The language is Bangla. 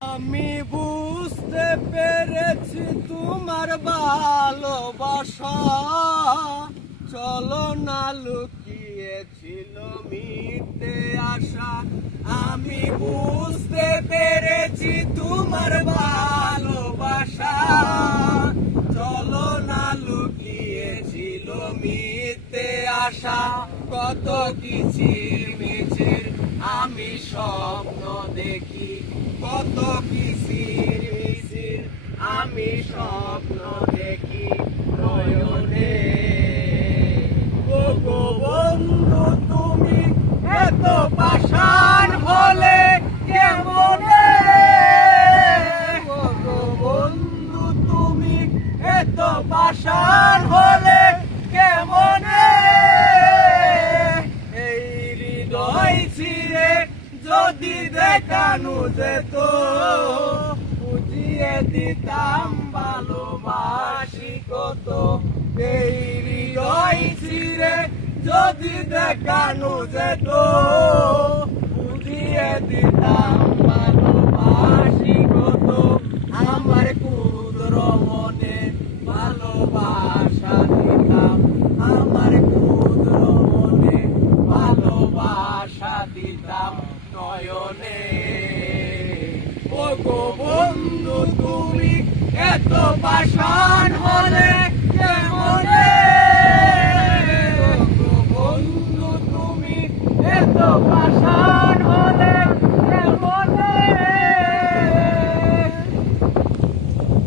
আমি বুঝতে পেরেছি তোমার ভালোবাসা চলো না লুকিয়েছিল মিথ্যে আশা। আমি বুঝতে পেরেছি তোমার ভালোবাসা চলো না লুকিয়েছিল মিথ্যে আশা। কত কিচির মিচির আমি স্বপ্ন দেখি, কত কিচির মিচির আমি স্বপ্ন দেখি নয়নে। ও গো বন্ধু তুমি এত পাষাণ হলে কেমনে? ও গো বন্ধু তুমি এত পাষাণ হলে কেমনে? এই হৃদয় ছিঁড়ে যদি দেখানো যেত বুঝিয়ে দিতাম ভালোবাসি কত। এই হৃদয় ছিঁড়ে যদি দেখানো যেত বুঝিয়ে দিতাম ভালোবাসি কত। আমার ক্ষুদ্র মনে ভালোবাসা দিতাম, আমার ক্ষুদ্র মনে ভালোবাসা দিতাম নয়নে। ও গো বন্ধু তুমি এত পাষাণ হলে